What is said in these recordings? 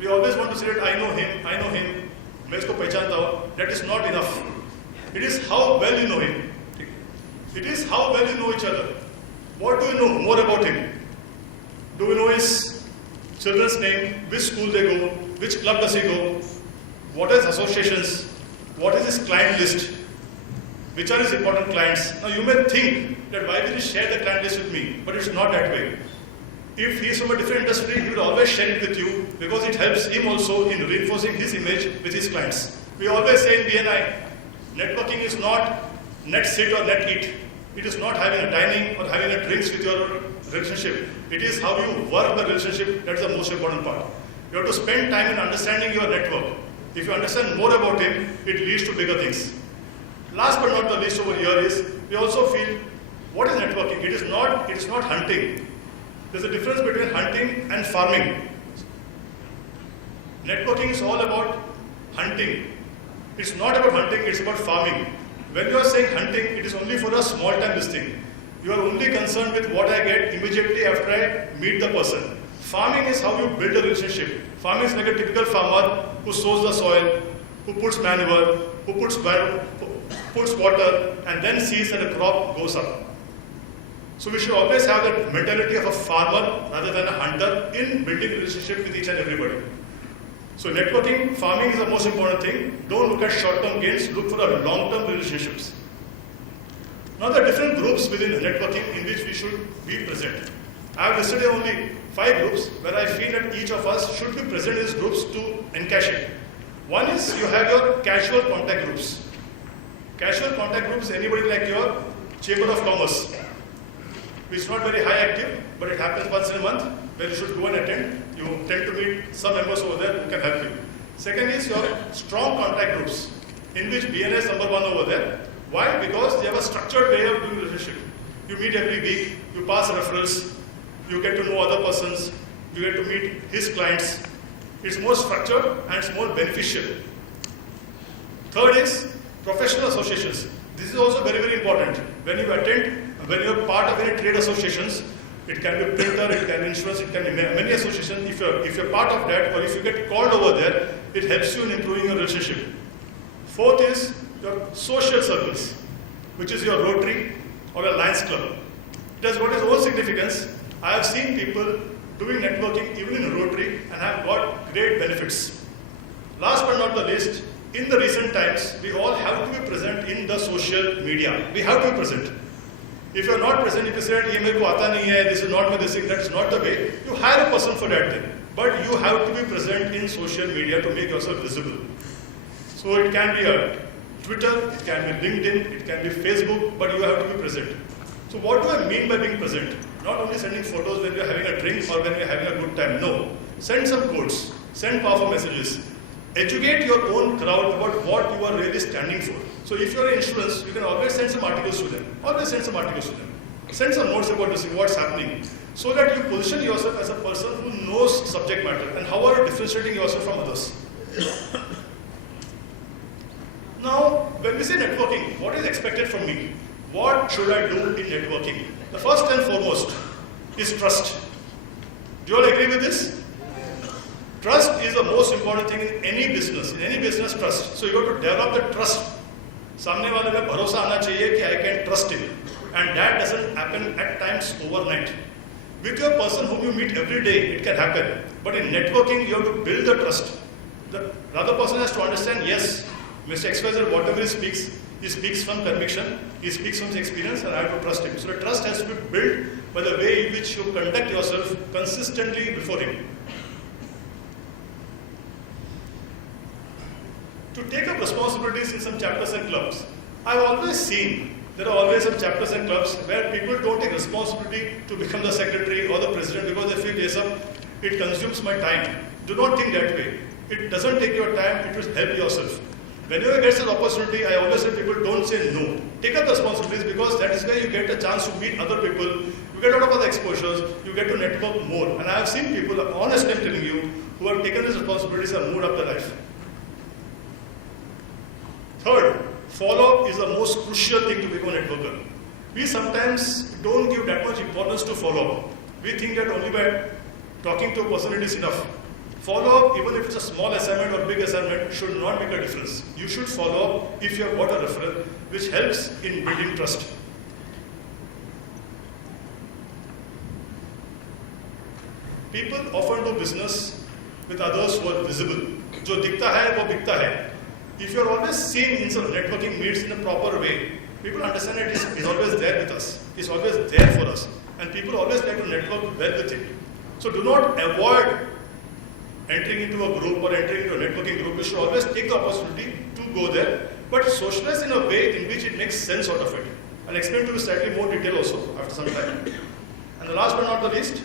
We always want to say that I know him, मैं इसको पहचानता हूँ. That is not enough. It is how well you know him. It is how well you know each other. What do you know more about him? Do you know his children's name, which school they go, which club does he go, what are his associations, what is his client list, which are his important clients. Now you may think that why will he share the client list with me, but it's not that way. If he is from a different industry, he will always share it with you because it helps him also in reinforcing his image with his clients. We always say in BNI, networking is not net sit or net eat. It is not having a dining or having a drinks with your relationship. It is how you work the relationship that is the most important part. You have to spend time in understanding your network. If you understand more about him, it leads to bigger things. Last but not the least over here is, we also feel, what is networking? It is not hunting. There's a difference between hunting and farming. Networking is all about hunting. It's not about hunting, it's about farming. When you are saying hunting, it is only for a small time this thing. You are only concerned with what I get immediately after I meet the person. Farming is how you build a relationship. Farming is like a typical farmer who sows the soil, who puts manure, who puts water, and then sees that a crop goes up. So we should always have that mentality of a farmer rather than a hunter in building a relationship with each and everybody. So networking, farming is the most important thing. Don't look at short-term gains, look for a long-term relationships. Now there are different groups within networking in which we should be present. I have listed only 5 groups where I feel that each of us should be present in these groups to encash it. One is you have your casual contact groups. Casual contact groups is anybody like your Chamber of Commerce, which is not very high active, but it happens once in a month where you should go and attend. You tend to meet some members over there who can help you. Second is your strong contact groups, in which BNI is number 1 over there. Why? Because they have a structured way of doing relationship. You meet every week, you pass referrals, you get to know other persons, you get to meet his clients. It's more structured and it's more beneficial. Third is professional associations. This is also very, very important. When you attend, when you're part of any trade associations, it can be printer, it can be insurance, it can be many associations. If you're part of that, or if you get called over there, it helps you in improving your relationship. Fourth is your social circles, which is your Rotary or a Lions Club. It has got its own significance. I have seen people doing networking even in Rotary and have got great benefits. Last but not the least, in the recent times, we all have to be present in the social media. We have to be present. If you are not present, if you say, "Ye mere ko aata nahi hai, this is not my this thing," that's not the way. You hire a person for that thing. But you have to be present in social media to make yourself visible. So it can be a Twitter, it can be LinkedIn, it can be Facebook, but you have to be present. So what do I mean by being present? Not only sending photos when we are having a drink or when we are having a good time. No. Send some quotes. Send powerful messages. Educate your own crowd about what you are really standing for. So if you are in insurance, you can always send some articles to them. Always send some articles to them. Send some notes about this, what's happening. So that you position yourself as a person who knows subject matter and how are you differentiating yourself from others. Now, when we say networking, what is expected from me? What should I do in networking? The first and foremost is trust. Do you all agree with this? Trust is the most important thing in any business. In any business, trust. So you have to develop the trust. सामने वाले में भरोसा आना चाहिए कि I can trust him. And that doesn't happen at times overnight. With your person whom you meet every day, it can happen. But in networking, you have to build the trust. The other person has to understand, yes, Mr. XYZ, whatever he speaks from conviction, he speaks from his experience, and I have to trust him. So the trust has to be built by the way in which you conduct yourself consistently before him. To take up responsibilities in some chapters and clubs, I've always seen there are always some chapters and clubs where people don't take responsibility to become the secretary or the president because they feel, yes, it consumes my time. Do not think that way. It doesn't take your time, it will help yourself. Whenever you get an opportunity, I always say people don't say no. Take up the responsibilities because that is where you get a chance to meet other people, you get a lot of other exposures, you get to network more. And I have seen people, honestly I'm telling you, who have taken these responsibilities and moved up their life. Third, follow-up is the most crucial thing to become a networker. We sometimes don't give that much importance to follow-up. We think that only by talking to a person it is enough. Follow up, even if it's a small assignment or big assignment, should not make a difference. You should follow up if you have got a referral, which helps in building trust. People often do business with others who are visible. जो दिखता है वो बिकता है. If you are always seen in some networking meets in a proper way, people understand that he's always there with us. He's always there for us. And people always like to network well with him. So do not avoid entering into a group or entering into a networking group. You should always take the opportunity to go there, but socialize in a way in which it makes sense out of it. I'll explain to you slightly more detail also after some time. And the last but not the least,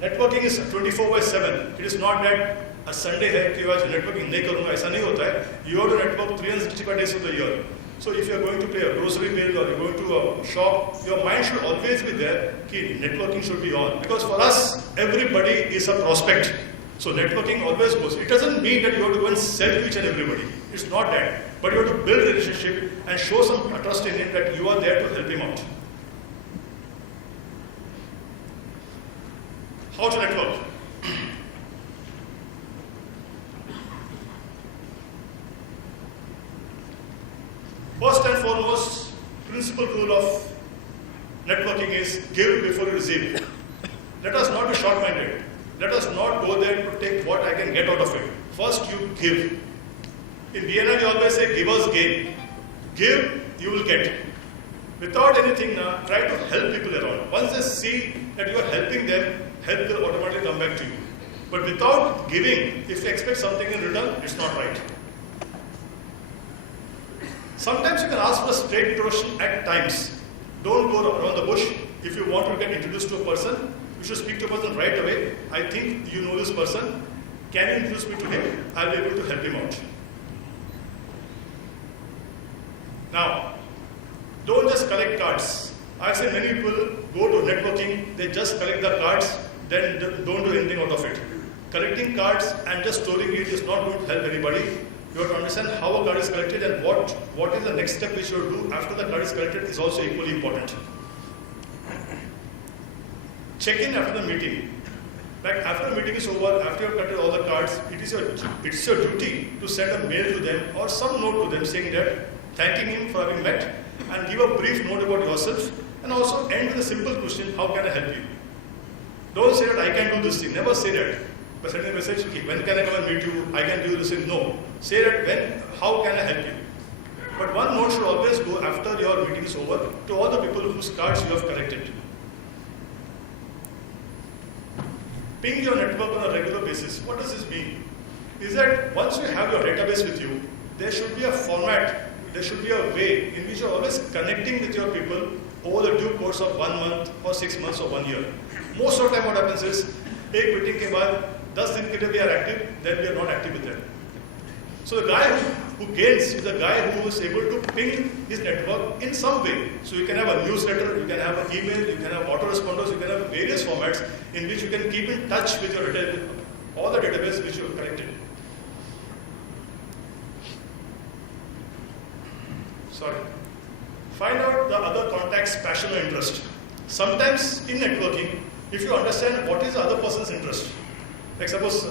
networking is 24/7. It is not that a Sunday है कि आज networking नहीं करूँगा, ऐसा नहीं होता है. You have to network 365 days of the year. So if you are going to pay a grocery bill or you're going to a shop, your mind should always be there that networking should be on. Because for us, everybody is a prospect. So networking always goes. It doesn't mean that you have to go and sell to each and everybody. It's not that. But you have to build a relationship and show some trust in him that you are there to help him out. How to network? First and foremost, principal rule of networking is give before you receive. Let us not be short-minded. Let us not go there to take what I can get out of it. First you give. In Vienna we always say givers gain. Give, you will get. Without anything, try to help people around. Once they see that you are helping them, help will automatically come back to you. But without giving, if you expect something in return, it's not right. Sometimes you can ask for a straight introduction at times. Don't go around the bush. If you want to get introduced to a person, you should speak to a person right away. I think you know this person. Can you introduce me to him? I'll be able to help him out. Now, don't just collect cards. I've seen many people go to networking, they just collect the cards, then don't do anything out of it. Collecting cards and just storing it is not going to help anybody. You have to understand how a card is collected and what is the next step which you should do after the card is collected is also equally important. Check in after the meeting. Like after the meeting is over, after you have collected all the cards, it is your duty to send a mail to them or some note to them saying that thanking him for having met and give a brief note about yourself and also end with a simple question, how can I help you? Don't say that I can do this thing. Never say that. By sending a message, okay, when can I come and meet you? I can do this thing. No. Say that how can I help you? But one note should always go after your meeting is over to all the people whose cards you have collected. Ping your network on a regular basis. What does this mean? Is that once you have your database with you, there should be a format, there should be a way in which you are always connecting with your people over the due course of 1 month or 6 months or 1 year. Most of the time what happens is, एक meeting के बाद 10 दिन के लिए we are active, then we are not active with them. So the guy who gains is a guy who is able to ping his network in some way. So you can have a newsletter, you can have an email, you can have autoresponders, you can have various formats in which you can keep in touch with your all the database which you have collected. Sorry. Find out the other contact's passion or interest. Sometimes in networking, if you understand what is the other person's interest, like suppose,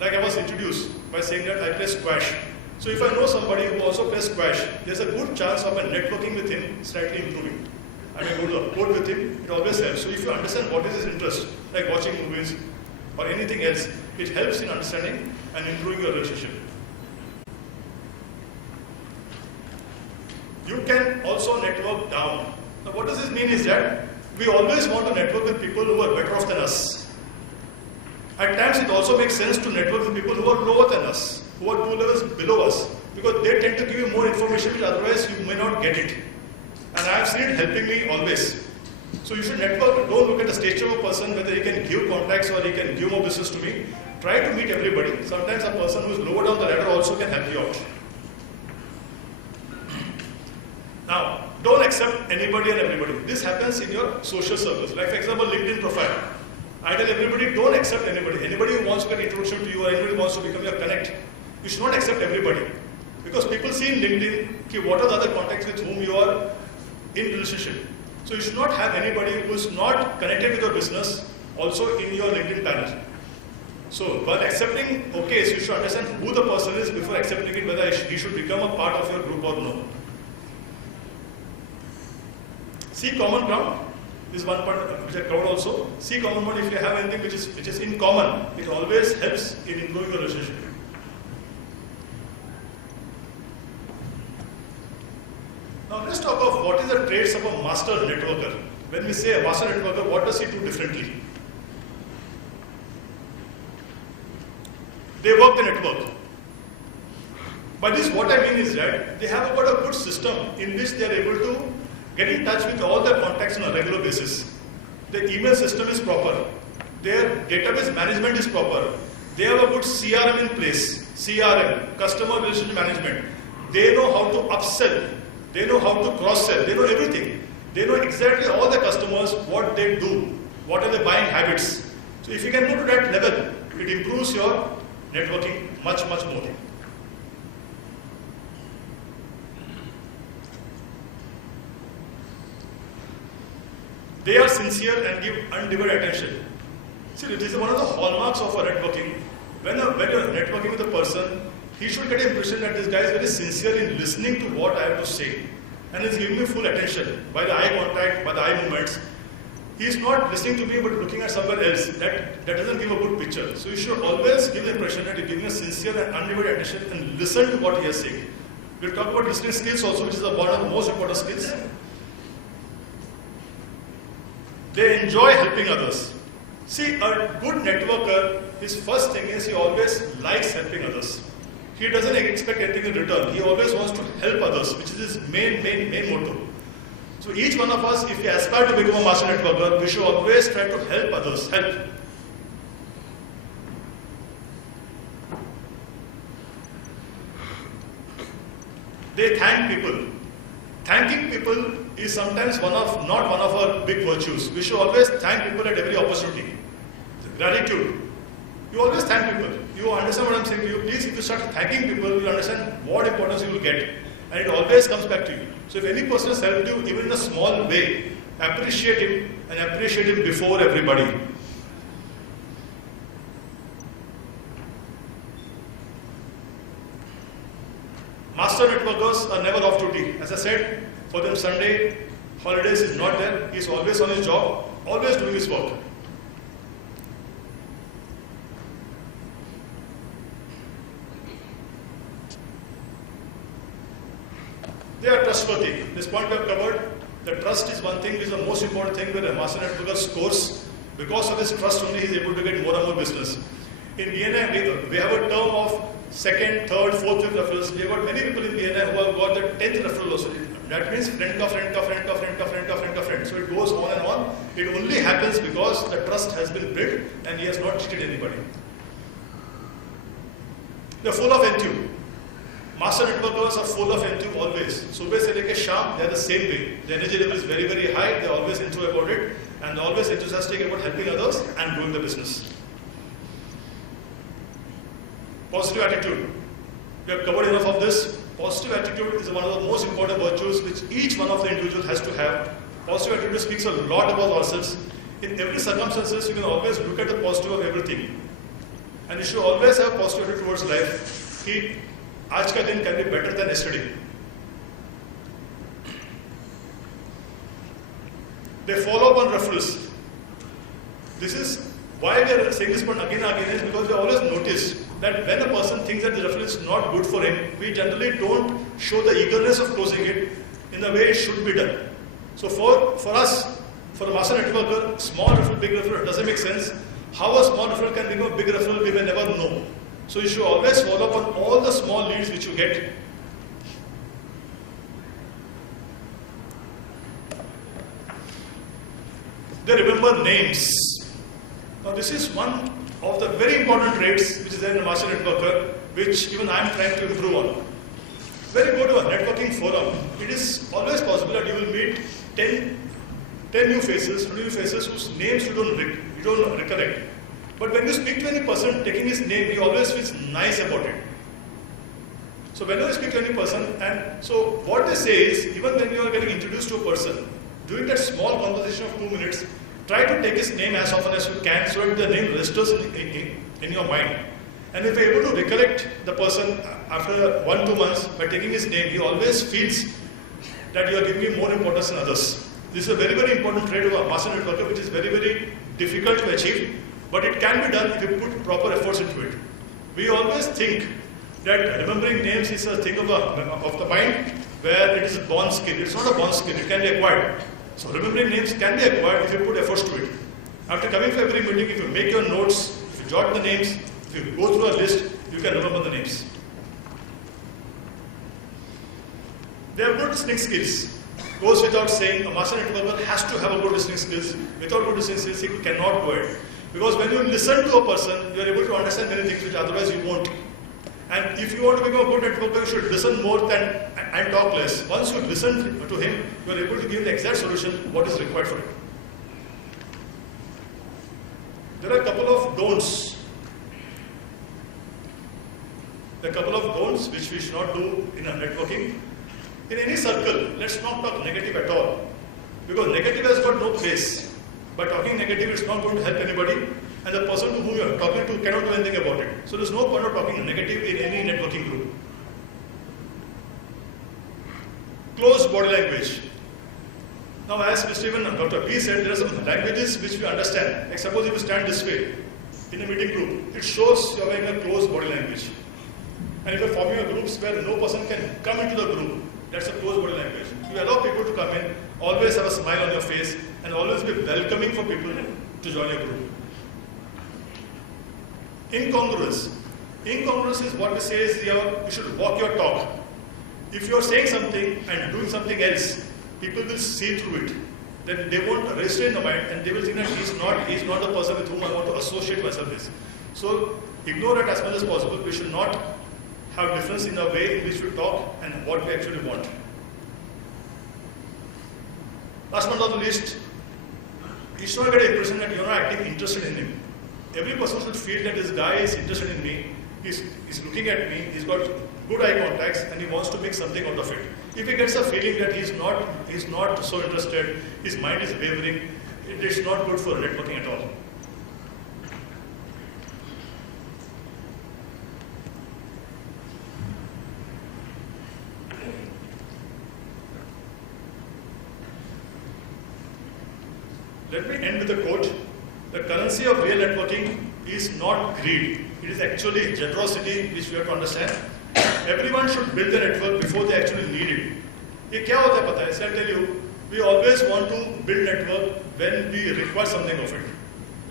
like I was introduced by saying that I play squash. So if I know somebody who also plays squash, there's a good chance of my networking with him slightly improving. I may go to a court with him, it always helps. So if you understand what is his interest, like watching movies or anything else, it helps in understanding and improving your relationship. You can also network down. Now what does this mean is that we always want to network with people who are better off than us. At times it also makes sense to network with people who are lower than us, who are 2 levels below us, because they tend to give you more information which otherwise you may not get it. And I have seen it helping me always. So you should network, don't look at the stature of a person, whether he can give contacts or he can give more business to me. Try to meet everybody. Sometimes a person who is lower down the ladder also can help you out. Now, don't accept anybody and everybody. This happens in your social circles. Like for example, LinkedIn profile. I tell everybody, don't accept anybody. Anybody who wants to get introduction to you or anybody who wants to become your connect, you should not accept everybody. Because people see in LinkedIn, what are the other contacts with whom you are in relationship. So you should not have anybody who is not connected with your business also in your LinkedIn panel. So while accepting OKs, you should understand who the person is before accepting it, whether he should become a part of your group or no. See common ground. This is one part which I covered also. See common ground. If you have anything which is in common, it always helps in improving your relationship. Now let's talk of what is the traits of a master networker. When we say a master networker, what does he do differently? They work the network. By this, what I mean is that they have got a good system in which they are able to get in touch with all their contacts on a regular basis. The email system is proper. Their database management is proper. They have a good CRM in place. CRM, customer relationship management. They know how to upsell. They know how to cross-sell. They know everything. They know exactly all the customers, what they do, what are their buying habits. So if you can go to that level, it improves your networking much, much more. They are sincere and give undivided attention. See, this is one of the hallmarks of our networking. When you're networking with a person, he should get the impression that this guy is very sincere in listening to what I have to say. And is giving me full attention by the eye contact, by the eye movements. He is not listening to me but looking at somewhere else. That doesn't give a good picture. So you should always give the impression that you're giving a sincere and undivided attention and listen to what he is saying. We'll talk about listening skills also, which is one of the most important skills. They enjoy helping others. See, a good networker, his first thing is he always likes helping others. He doesn't expect anything in return. He always wants to help others, which is his main motto. So each one of us, if we aspire to become a master networker, we should always try to help others. Help. They thank people. Thanking people is sometimes not one of our big virtues. We should always thank people at every opportunity. Gratitude. You always thank people. You understand what I'm saying to you? Please, if you start thanking people, you'll understand what importance you will get. And it always comes back to you. So if any person has helped you, even in a small way, appreciate him and appreciate him before everybody. Master networkers are never off duty. As I said, for them Sunday, holidays is not there. He's always on his job, always doing his work. They are trustworthy. This point we have covered. The trust is one thing, which is the most important thing where a master networker scores. Because of his trust only, he is able to get more and more business. In BNI, we have a term of second, third, fourth, fifth referrals. We have got many people in BNI who have got the 10th referral also. That means friend ka friend ka friend ka friend ka friend ka friend ka friend. So it goes on and on. It only happens because the trust has been built and he has not cheated anybody. They are full of enthuse. Master networkers are full of enthuse always. Subah se leke sham, they are the same way. The energy level is very, very high. They are always enthused about it and they are always enthusiastic about helping others and growing the business. Positive attitude. We have covered enough of this. Positive attitude is one of the most important virtues which each one of the individuals has to have. Positive attitude speaks a lot about ourselves. In every circumstances, you can always look at the positive of everything. And you should always have positive attitude towards life. Aaj ka din can be better than yesterday. They follow up on referrals. This is why we are saying this point again and again is because we always notice that when a person thinks that the referral is not good for him, we generally don't show the eagerness of closing it in the way it should be done. So for us, for a master networker, small referral, big referral doesn't make sense. How a small referral can become a big referral, we may never know. So you should always follow up on all the small leads which you get. They remember names. Now this is one of the very important traits which is there in a master networker, which even I am trying to improve on. When you go to a networking forum, it is always possible that you will meet 10 new faces, 20 new faces whose names you don't recollect. But when you speak to any person taking his name, he always feels nice about it. So whenever you speak to any person, and so what they say is, even when you are getting introduced to a person, during that small conversation of 2 minutes, try to take his name as often as you can so that the name registers in your mind. And if you're able to recollect the person after 1-2 months by taking his name, he always feels that you are giving him more importance than others. This is a very, very important trait of a master networker, which is very, very difficult to achieve, but it can be done if you put proper efforts into it. We always think that remembering names is a thing of the mind, where it is a born skill. It's not a born skill, it can be acquired. So remembering names can be acquired if you put efforts to it. After coming for every meeting, if you make your notes, if you jot the names, if you go through a list, you can remember the names. They have good listening skills. Goes without saying, a master networker has to have a good listening skills. Without good listening skills, he cannot go ahead. Because when you listen to a person, you are able to understand many things which otherwise you won't. And if you want to become a good networker, you should listen more and talk less. Once you listen to him, you are able to give the exact solution what is required for it. There are a couple of don'ts. There are a couple of don'ts which we should not do in a networking. In any circle, let's not talk negative at all. Because negative has got no place. By talking negative, it's not going to help anybody. And the person to whom you are talking to cannot do anything about it. So there's no point of talking negative in any networking group. Close body language. Now, as Mr. Dr. B said, there are some languages which we understand. Like suppose if you stand this way in a meeting group, it shows you are wearing a close body language. And if you are forming a groups where no person can come into the group, that's a close body language. You allow people to come in, always have a smile on your face, and always be welcoming for people to join your group. Incongruous. Incongruous is what we say is you should walk your talk. If you are saying something and doing something else, people will see through it. Then they won't register in the mind and they will think that he's not the person with whom I want to associate myself with. So ignore it as much as possible. We should not have difference in the way in which we talk and what we actually want. Last but not the least, you should not get the impression that you are not acting interested in him. Every person should feel that this guy is interested in me, he's looking at me, he's got good eye contacts and he wants to make something out of it. If he gets a feeling that he's not so interested, his mind is wavering, it is not good for networking at all. Let me end with a quote. The currency of real networking is not greed. It is actually generosity, which we have to understand. Everyone should build a network before they actually need it. ये क्या होता है पता है? I'll tell you, we always want to build network when we require something of it.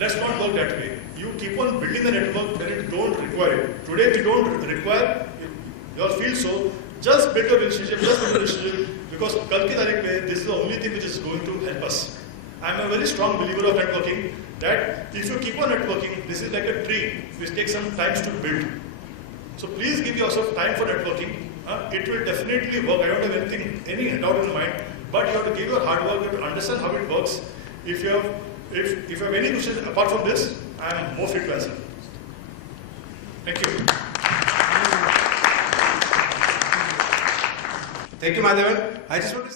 Let's not work that way. You keep on building the network when you don't require it. Today we don't require, you all feel so, just build a relationship, because कल की तारीख में this is the only thing which is going to help us. I'm a very strong believer of networking that if you keep on networking, this is like a tree which takes some time to build. So please give yourself time for networking. It will definitely work. I don't have any doubt in my mind, but you have to give your hard work, you have to understand how it works. If you have any questions apart from this, I am more free to answer. Thank you. Thank you, Mahadevan. I just want to